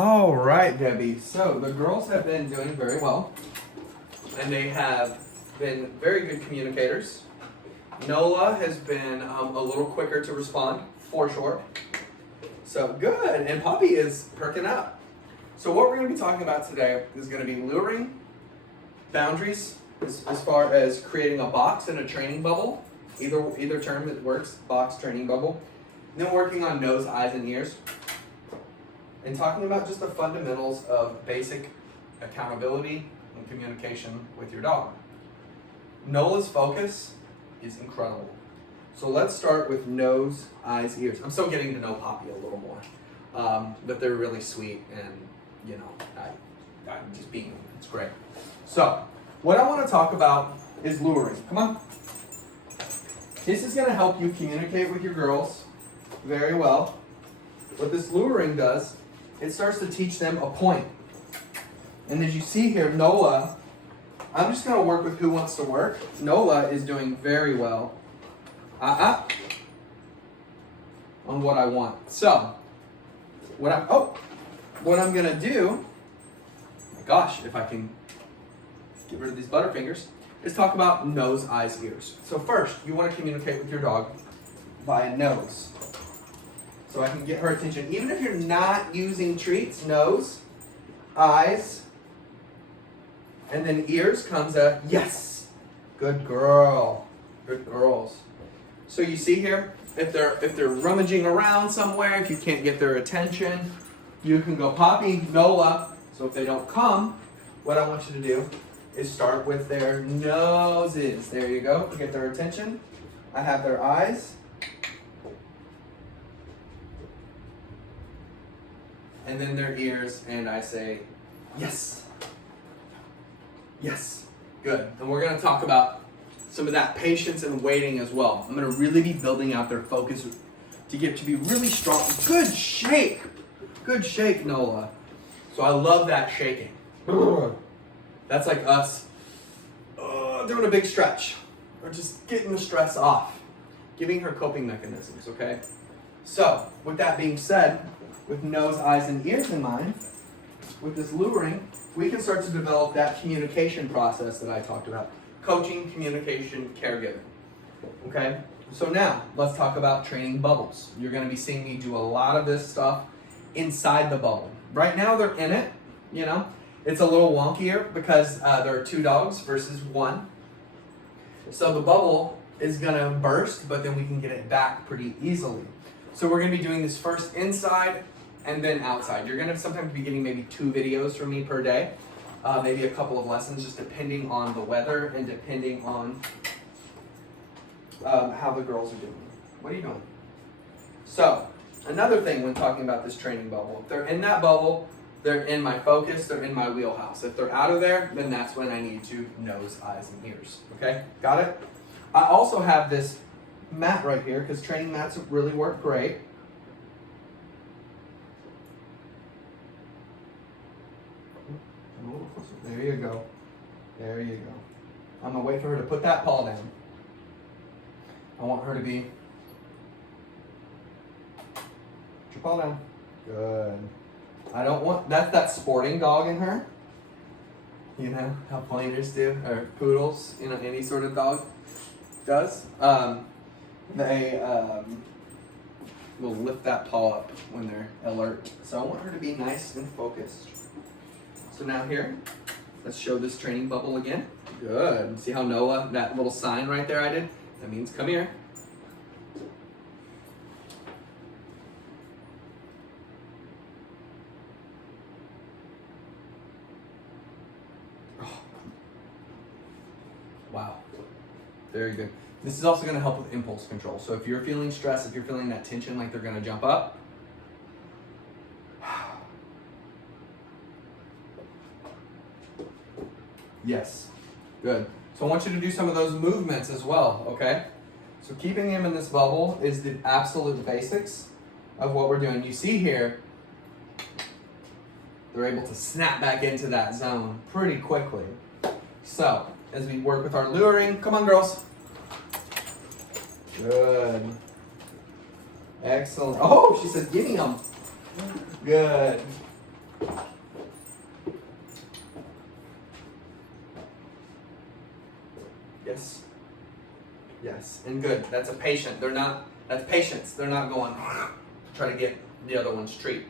All right, Debbie. So the girls have been doing very well, and they have been very good communicators. Nola has been a little quicker to respond, for sure. So good, and Poppy is perking up. So what we're going to be talking about today is going to be luring, boundaries, as far as creating a box and a training bubble. Either term that works, box, training bubble. And then working on nose, eyes, and ears. And talking about just the fundamentals of basic accountability and communication with your dog. Nola's focus is incredible. So let's start with nose, eyes, ears. I'm still getting to know Poppy a little more. But they're really sweet and, you know, I'm just being them. It's great. So, what I want to talk about is luring. Come on. This is going to help you communicate with your girls very well. What this luring does, it starts to teach them a point. And as you see here, Nola, I'm just going to work with who wants to work. Nola is doing very well on what I want. So, what I'm going to do, my gosh, if I can get rid of these butterfingers, is talk about nose, eyes, ears. So first, you want to communicate with your dog via nose. So I can get her attention. Even if you're not using treats, nose, eyes, and then ears comes a yes. Good girl. Good girls. So you see here, if they're rummaging around somewhere, if you can't get their attention, you can go Poppy, Nola. So if they don't come, what I want you to do is start with their noses. There you go. To get their attention. I have their eyes. And then their ears, and I say, yes. Yes. Good. And we're going to talk about some of that patience and waiting as well. I'm going to really be building out their focus to get to be really strong. Good shake. Good shake, Nola. So I love that shaking. That's like us doing a big stretch. Or just getting the stress off. Giving her coping mechanisms, okay? So, with that being said, with nose, eyes, and ears in mind, with this luring, we can start to develop that communication process that I talked about. Coaching, communication, caregiving. Okay? So now, let's talk about training bubbles. You're going to be seeing me do a lot of this stuff inside the bubble. Right now, they're in it, you know. It's a little wonkier because there are 2 dogs versus 1. So the bubble is going to burst, but then we can get it back pretty easily. So we're going to be doing this first inside and then outside. You're going to sometimes be getting maybe 2 videos from me per day, maybe a couple of lessons, just depending on the weather and depending on how the girls are doing. What are you doing? So, another thing when talking about this training bubble, if they're in that bubble, they're in my focus, they're in my wheelhouse. If they're out of there, then that's when I need to nose, eyes, and ears. Okay? Got it? I also have this mat right here because training mats really work great. There you go. There you go. I'm going to wait for her to put that paw down. I want her to be... Put your paw down. Good. I don't want... That's that sporting dog in her. You know how pointers do, or poodles, you know, any sort of dog does. They will lift that paw up when they're alert. So I want her to be nice and focused. So now here, let's show this training bubble again. Good. See how Nola, that little sign right there I did? That means come here. Oh. Wow. Very good. This is also going to help with impulse control. So if you're feeling stress, if you're feeling that tension like they're going to jump up, yes. Good. So I want you to do some of those movements as well, okay? So keeping them in this bubble is the absolute basics of what we're doing. You see here, they're able to snap back into that zone pretty quickly. So, as we work with our luring, come on girls. Good. Excellent. Oh, she says, give me them. Good. Yes. Yes. And good. That's a patient. That's patience. They're not going try to get the other one's treat.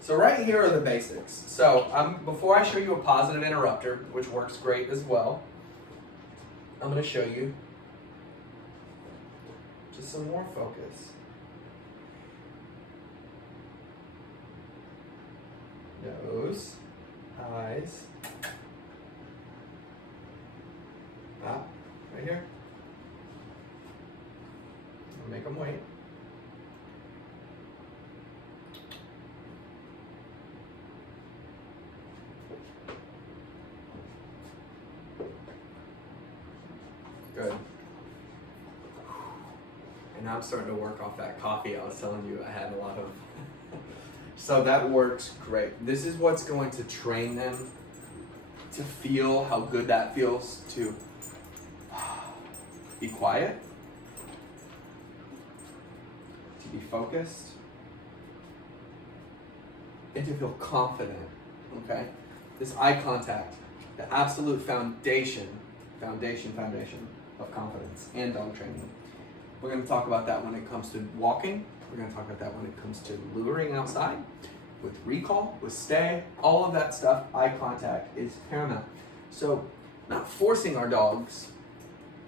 So right here are the basics. So before I show you a positive interrupter, which works great as well, I'm going to show you just some more focus. Nose, eyes, right here. I'll make them wait. Good. And now I'm starting to work off that coffee I was telling you I had a lot of. So that works great. This is what's going to train them to feel how good that feels to be quiet, to be focused, and to feel confident, okay? This eye contact, the absolute foundation of confidence and dog training. We're going to talk about that when it comes to walking. We're going to talk about that when it comes to luring outside, with recall, with stay, all of that stuff. Eye contact is paramount. So not forcing our dogs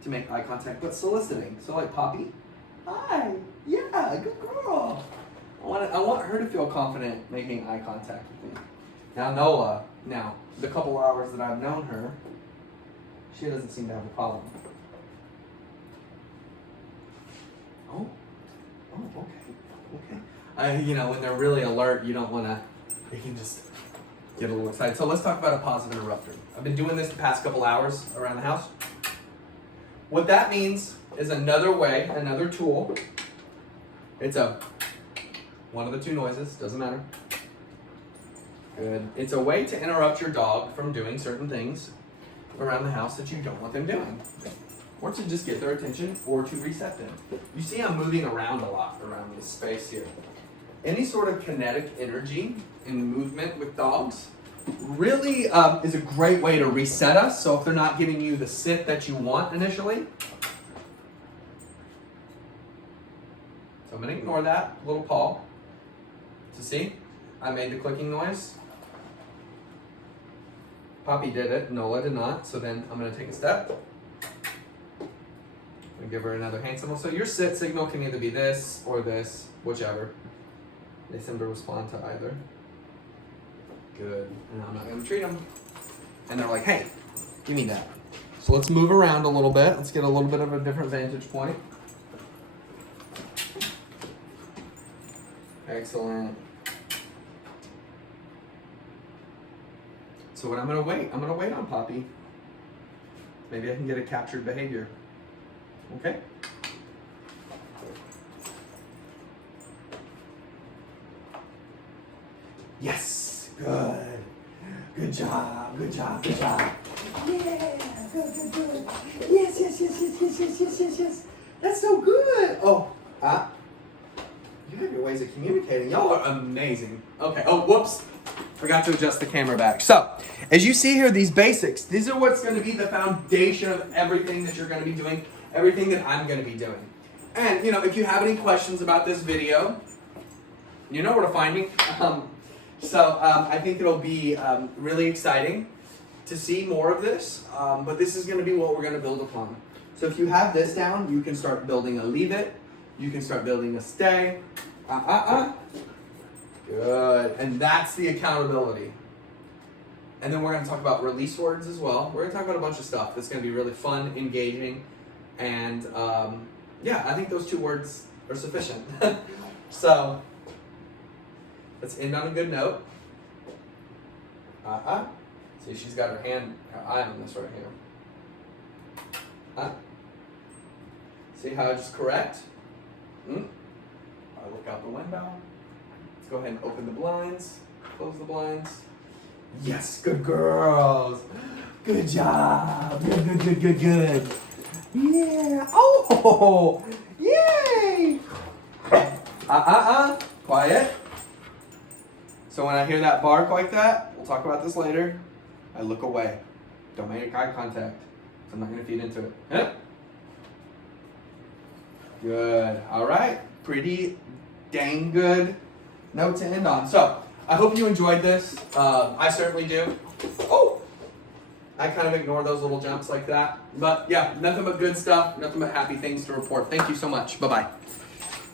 to make eye contact, but soliciting. So like Poppy, hi, yeah, good girl. I want her to feel confident making eye contact with me. Now Nola, the couple hours that I've known her, she doesn't seem to have a problem. Oh, okay. When they're really alert, you don't want to, they can just get a little excited. So let's talk about a positive interrupter. I've been doing this the past couple hours around the house. What that means is another tool. It's one of the two noises, doesn't matter. Good. It's a way to interrupt your dog from doing certain things around the house that you don't want them doing. Or to just get their attention, or to reset them. You see I'm moving around a lot around this space here. Any sort of kinetic energy and movement with dogs really is a great way to reset us. So if they're not giving you the sit that you want initially, so I'm going to ignore that little paw. So see, I made the clicking noise. Poppy did it, Nola did not. So then I'm going to take a step. And give her another hand signal. So your sit signal can either be this or this, whichever. They seem to respond to either. Good. And I'm not going to treat them. And they're like, hey, give me that. So let's move around a little bit. Let's get a little bit of a different vantage point. Excellent. So what I'm going to wait on Poppy. Maybe I can get a captured behavior. Okay? Yes! Good. Good job. Good job. Good job. Yeah! Good. Yes. That's so good. Oh, you have your ways of communicating. Y'all are amazing. Okay. Oh, whoops. Forgot to adjust the camera back. So, as you see here, these basics, these are what's going to be the foundation of everything that you're going to be doing, everything that I'm going to be doing. And, if you have any questions about this video, you know where to find me. I think it'll be really exciting to see more of this, but this is going to be what we're going to build upon. So if you have this down, you can start building a leave it, you can start building a stay, Good, and that's the accountability. And then we're going to talk about release words as well. We're going to talk about a bunch of stuff that's going to be really fun, engaging, and I think those 2 words are sufficient. So, let's end on a good note. See, she's got her eye on this right here. See how I just correct? I look out the window. Let's go ahead and open the blinds, close the blinds. Yes, good girls. Good job. Good. Yeah. Oh, yay. Quiet. So when I hear that bark like that, we'll talk about this later, I look away. Don't make eye contact. I'm not going to feed into it. Yep. Good. All right. Pretty dang good note to end on. So I hope you enjoyed this. I certainly do. Oh! I kind of ignore those little jumps like that. But yeah, nothing but good stuff. Nothing but happy things to report. Thank you so much. Bye-bye.